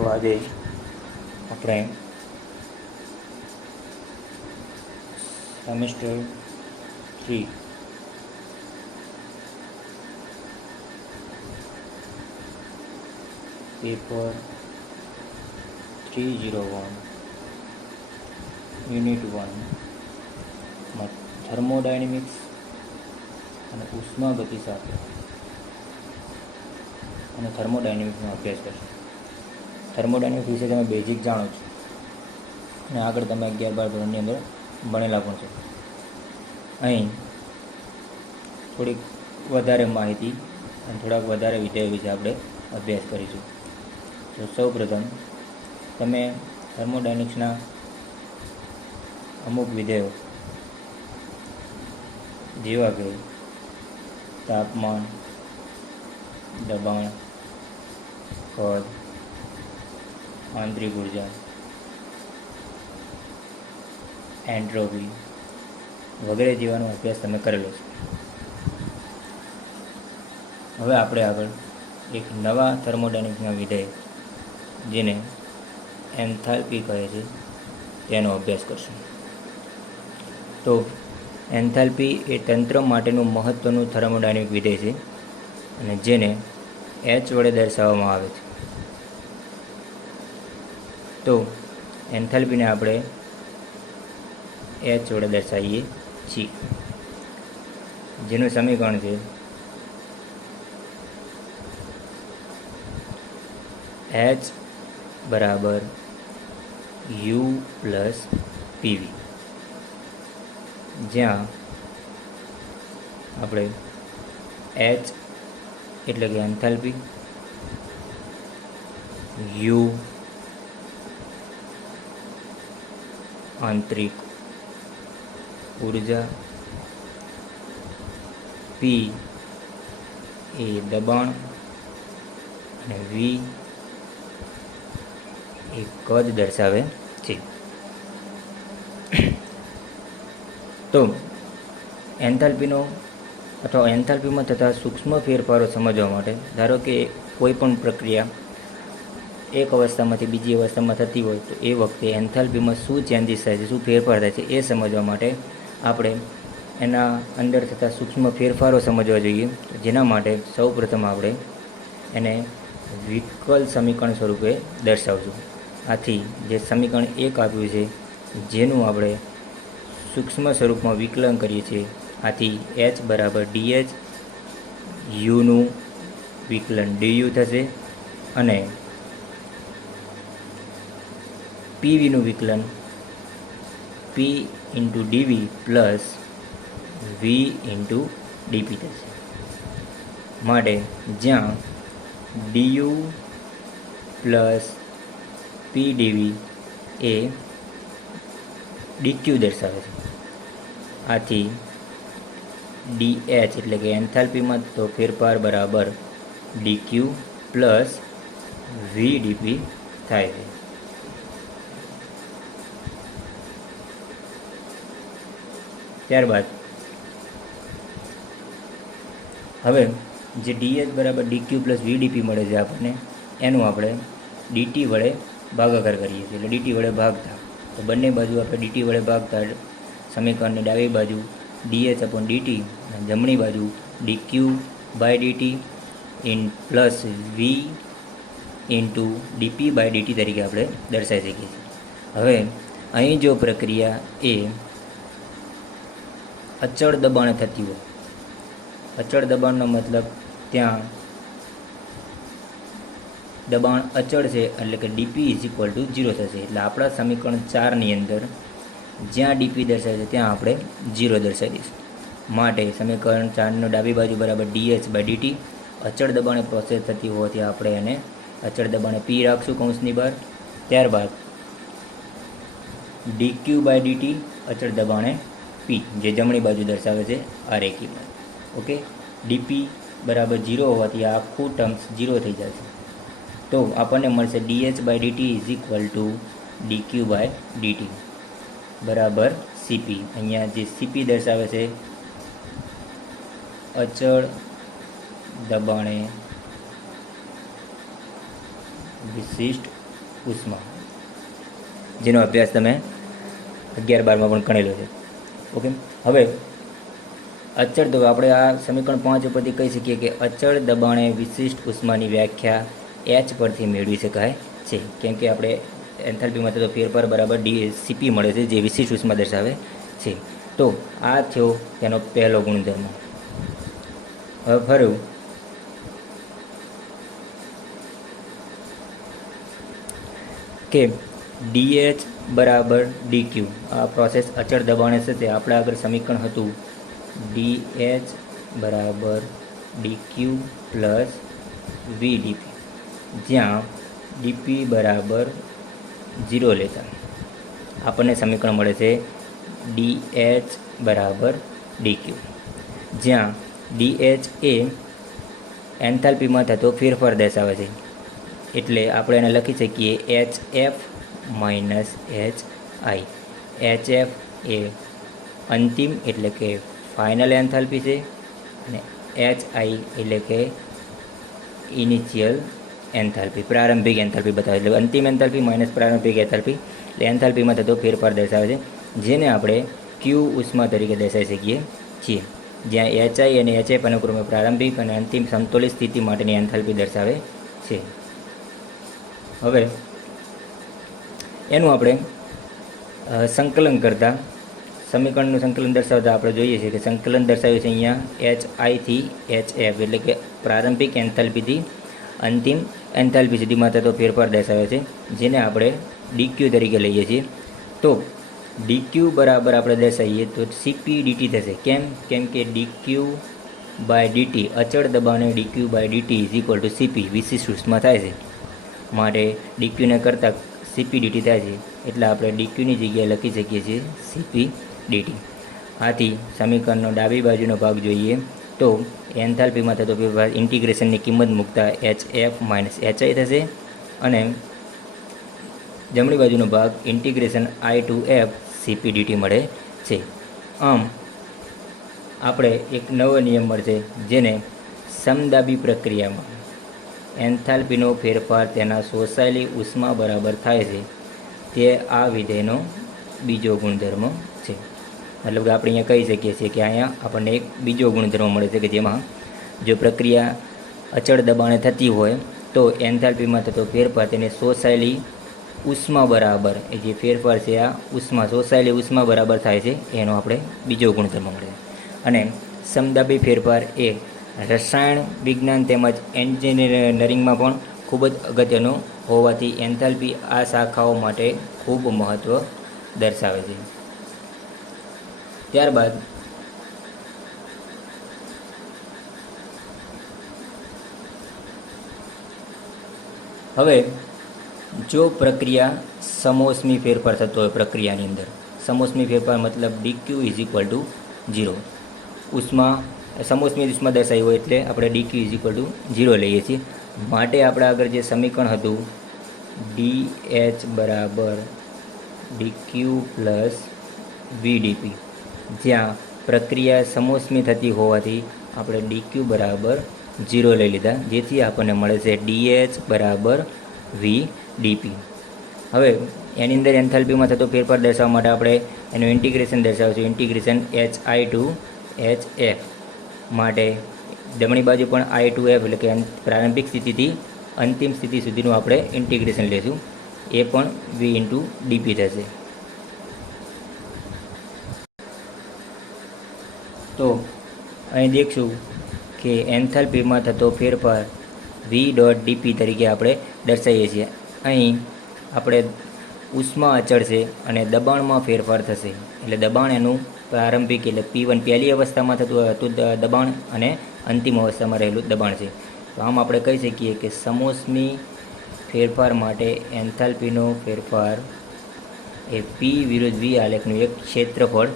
તો આજે આપણે સેમેસ્ટર 3 પેપર 301 યુનિટ 1 માં થર્મોડાયનેમિક્સ અને ઉષ્મા ગતિશાસ્ત્ર અને થર્મોડાયનેમિક્સનો અભ્યાસ કરશો. થર્મોડાયનેમિક્સ વિશે તમે બેઝિક જાણો છો અને આગળ તમે 11-12 ધોરણની અંદર ભણેલા પણ છો. અહીં થોડીક વધારે માહિતી અને થોડાક વધારે વિષયો વિશે આપણે અભ્યાસ કરીશું. તો સૌપ્રથમ તમે થર્મોડાયનેમિક્સના અમુક વિધેયો જેવા કે તાપમાન, દબાણ, કદ, આંતરિક ઉર્જા, એન્ટ્રોપી વગેરે જેવાનો અભ્યાસ તમે કરેલો છે. હવે આપણે આગળ એક નવા થર્મોડાયનેમિક્સના વિધેય જેને એન્થાલ્પી કહે છે તેનો અભ્યાસ કરશું. તો એન્થાલ્પી એ તંત્ર માટેનું મહત્ત્વનું થર્મોડાયનેમિક વિધેય છે અને જેને એચ વડે દર્શાવવામાં આવે છે. તો એન્થાલ્પીને આપણે એચ વડે દર્શાવીએ છીએ, જેનું સમીકરણ છે એચ બરાબર યુ પ્લસ પીવી, જ્યાં આપણે એચ એટલે કે એન્થાલ્પી, યુ આંતરિક ઉર્જા, પી એ દબાણ અને વી એ કદ દર્શાવે છે. તો એન્થાલ્પીનો અથવા એન્થાલ્પીમાં થતા સૂક્ષ્મ ફેરફારો સમજવા માટે, ધારો કે કોઈ પણ પ્રક્રિયા એક અવસ્થામાંથી બીજી અવસ્થામાં થતી હોય તો એ વખતે એન્થાલ્પીમાં શું ચેન્જીસ થાય છે, શું ફેરફાર થાય છે એ સમજવા માટે આપણે એના અંદર થતા સૂક્ષ્મ ફેરફારો સમજવા જોઈએ. જેના માટે સૌપ્રથમ આપણે એને વિકલ સમીકરણ સ્વરૂપે દર્શાવશું. આથી જે સમીકરણ 1 આપ્યું છે જેનું આપણે સૂક્ષ્મ સ્વરૂપમાં વિકલન કરીએ છીએ. આથી એચ બરાબર ડીએચ, યુનું વિકલન ડીયુ થશે અને પીવીનું વિકલન P into DV plus V into DP થશે. માટે જ્યાં ડીયુ પ્લસ પી ડીવી એ ડીક્યુ દર્શાવે છે. આથી ડીએચ એટલે કે એન્થાલ્પીમાં તો ફેરફાર બરાબર ડીક્યુ પ્લસ વી ડીપી થાય છે. ત્યારબાદ હવે જે ડીએચ બરાબર ડીક્યુ પ્લસ વીડીપી મળે છે આપણને, એનું આપણે ડીટી વડે ભાગાકાર કરીએ છીએ, એટલે ડીટી વડે ભાગતા. તો બંને બાજુ આપણે ડીટી વડે ભાગતા સમીકરણની ડાબી બાજુ ડીએચ અપોન ડીટી અને જમણી બાજુ DQ by DT in plus V into DP by DT તરીકે આપણે દર્શાવી શકીએ છીએ. હવે અહીં જો પ્રક્રિયા એ અચળ દબાણે થતી હોય, અચળ દબાણનો મતલબ ત્યાં દબાણ અચળ છે એટલે કે ડીપી ઇઝ ઇક્વલ ટુ 0 થશે. એટલે આપણા સમીકરણ 4ની અંદર જ્યાં ડીપી દર્શાવે છે ત્યાં આપણે 0 દર્શાવી દઈશું. માટે સમીકરણ 4નો ડાબી બાજુ બરાબર ડીએચ બાય ડીટી, અચળ દબાણે પ્રોસેસ થતી હોવાથી આપણે એને અચળ દબાણે પી રાખશું કૌંસની બહાર. ત્યારબાદ ડીક્યુ બાય ડીટી અચળ દબાણે પી, જે જમણી બાજુ દર્શાવે છે આ રેખી. ઓકે, ડીપી બરાબર 0 હોવાથી આ આખું ટર્મ્સ 0 થઈ જશે. તો આપણને મળશે DH by DT is equal to DQ by DT બરાબર સીપી. અહીંયા જે સીપી દર્શાવે છે અચળ દબાણે વિશિષ્ટ ઉષ્મા, જેનો અભ્યાસ તમે 11-12માં પણ ગણેલો છે. ઓકે, હવે અચળ દબાણ, આપણે આ સમીકરણ 5 ઉપરથી કહી શકીએ કે અચળ દબાણે વિશિષ્ટ ઉષ્માની વ્યાખ્યા એચ પરથી મેળવી શકાય છે, કેમ કે આપણે એન્થાલ્પીમાં થતો ફેરફાર બરાબર સીપી મળે છે, જે વિશિષ્ટ ઉષ્મા દર્શાવે છે. તો આ થયો તેનો પહેલો ગુણધર્મ. હવે ફરું કે DH બરાબર DQ, આ પ્રોસેસ અચળ દબાણે છે. તે આપણે આગળ સમીકરણ હતું DH બરાબર DQ પ્લસ VdP, જ્યાં DP બરાબર 0 લેતા આપણને સમીકરણ મળે છે DH બરાબર DQ, જ્યાં DH એ એન્થાલ્પીમાં થતો ફેરફાર દર્શાવે છે. એટલે આપણે એને લખી શકીએ HF માઇનસ HI. HF એ અંતિમ એટલે કે ફાઇનલ એન્થાલ્પી છે, અને HI એટલે કે ઇનિશિયલ એન્થાલ્પી, પ્રારંભિક એન્થાલ્પી બતાવે. એટલે અંતિમ એન્થાલ્પી માઇનસ પ્રારંભિક એન્થાલ્પી, એટલે એન્થાલ્પીમાં થતો ફેરફાર દર્શાવે છે, જેને આપણે Q ઉષ્મા તરીકે દર્શાવી શકીએ છીએ, જ્યાં HI અને HF અનુક્રમે પ્રારંભિક અને અંતિમ સમતોલિત સ્થિતિ માટેની એન્થાલ્પી દર્શાવે છે. હવે એનું આપણે સંકલન કરતાં, સમીકરણનું સંકલન દર્શાવતા આપણે જોઈએ છીએ કે સંકલન દર્શાવ્યું છે અહીંયા HI થી HF, એટલે કે પ્રારંભિક એન્થાલ્પીથી અંતિમ એન્થાલ્પી સુધીમાં થતો ફેરફાર દર્શાવે છે, જેને આપણે DQ તરીકે લઈએ છીએ. તો DQ બરાબર આપણે દર્શાવીએ તો CP/DT થશે. કેમ કે DQ/DT અચળ દબાણે DQ/DT is equal two CP વિશિષ્ટ ઉષ્મા થાય છે, માટે DQને કરતાં CP/DT થાય છે, એટલે આપણે DQની જગ્યાએ લખી શકીએ છીએ CP/DT. આથી સમીકરણનો ડાબી બાજુનો ભાગ જોઈએ તો એન્થાલ્પીમાં થતો ફેરફાર ઇન્ટિગ્રેશનની કિંમત મૂકતા HF માઇનસ HI થશે, અને જમણી બાજુનો ભાગ integration I to F CP/DT મળે છે. આમ આપણે એક નવો નિયમ મળશે, જેને સમદાબી પ્રક્રિયામાં એન્થાલ્પીનો ફેરફાર તેના શોષાયેલી ઉષ્મા બરાબર થાય છે, તે આ વિધેયનો બીજો ગુણધર્મ છે. મતલબ કે આપણે અહીંયા કહી શકીએ છીએ કે અહીંયા આપણને એક બીજો ગુણધર્મ મળે છે, કે જેમાં જો પ્રક્રિયા અચળ દબાણે થતી હોય તો એન્થાલ્પીમાં થતો ફેરફાર તેને શોષાયેલી ઉષ્મા બરાબર, એ જે ફેરફાર છે આ ઉષ્મા, શોષાયેલી ઉષ્મા બરાબર થાય છે, એનો આપણે બીજો ગુણધર્મ મળે છે. અને સમદાબી ફેરફાર એ રસાયણ વિજ્ઞાન તેમજ એન્જિનિયરિંગમાં પણ ખૂબ જ અગત્યનો હોવાથી એન્થાલ્પી આ શાખાઓ માટે ખૂબ મહત્ત્વ દર્શાવે છે. ત્યારબાદ હવે જો પ્રક્રિયા સમોષ્મી ફેરફાર થતો હોય, પ્રક્રિયાની અંદર સમોષ્મી ફેરફાર મતલબ DQ ઇઝ ઇક્વલ ટુ 0, ઉષ્મા સમોષ્મી ઉષ્મા દર્શાવી હોય એટલે આપણે DQ ઇઝ ઇક્વલ ટુ 0 લઈએ છીએ. માટે આપણે આગળ જે સમીકરણ હતું DH બરાબર DQ પ્લસ VdP, જ્યાં પ્રક્રિયા સમોષ્મી થતી હોવાથી આપણે DQ બરાબર 0 લઈ લીધા, જેથી આપણને મળે છે DH બરાબર VdP. હવે એની અંદર એન્થાલ્પીમાં થતો ફેરફાર દર્શાવવા માટે આપણે એનું ઇન્ટિગ્રેશન દર્શાવશું, ઇન્ટિગ્રેશન HI to HF. માટે જમણી બાજુ પણ I to F એટલે કે પ્રારંભિક સ્થિતિથી અંતિમ સ્થિતિ સુધીનું આપણે ઇન્ટિગ્રેશન લેશું, એ પણ V ઇન્ટુ DP થશે. તો અહીં દેખશું કે એન્થાલ્પીમાં થતો ફેરફાર V.DP તરીકે આપણે દર્શાવીએ છીએ. અહીં આપણે ઉષ્મા અચળ છે અને દબાણમાં ફેરફાર થશે, એટલે દબાણ એનું પ્રારંભિક એટલે P1 પહેલી અવસ્થામાં થતું દબાણ અને અંતિમ અવસ્થામાં રહેલું દબાણ છે. તો આમ આપણે કહી શકીએ કે સમોષ્મી ફેરફાર માટે એન્થાલ્પીનો ફેરફાર એ P વિરુદ્ધ V આલેખનું એક ક્ષેત્રફળ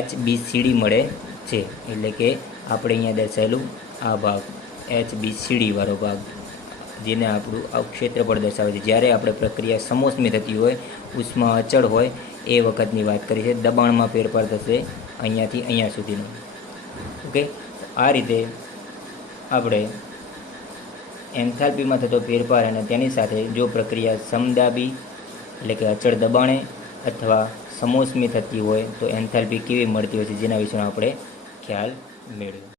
HBCD મળે છે. એટલે કે આપણે અહીંયા દર્શાવેલું આ ભાગ HBCD વાળો ભાગ, જેને આપણું આ ક્ષેત્રફળ દર્શાવે છે. જ્યારે આપણે પ્રક્રિયા સમોષ્મી થતી હોય, ઉષ્મા અચળ હોય, એ વખતની વાત કરી છે. દબાણમાં ફેરફાર થશે અહીંયાથી અહીંયા સુધીનું. ઓકે, આ રીતે આપણે એન્થાલ્પીમાં થતો ફેરફાર અને તેની સાથે જો પ્રક્રિયા સમદાબી એટલે કે અચળ દબાણે અથવા સમોષ્મી થતી હોય તો એન્થાલ્પી કેવી મળતી હોય છે, જેના વિશે આપણે ખ્યાલ મેળવ્યો.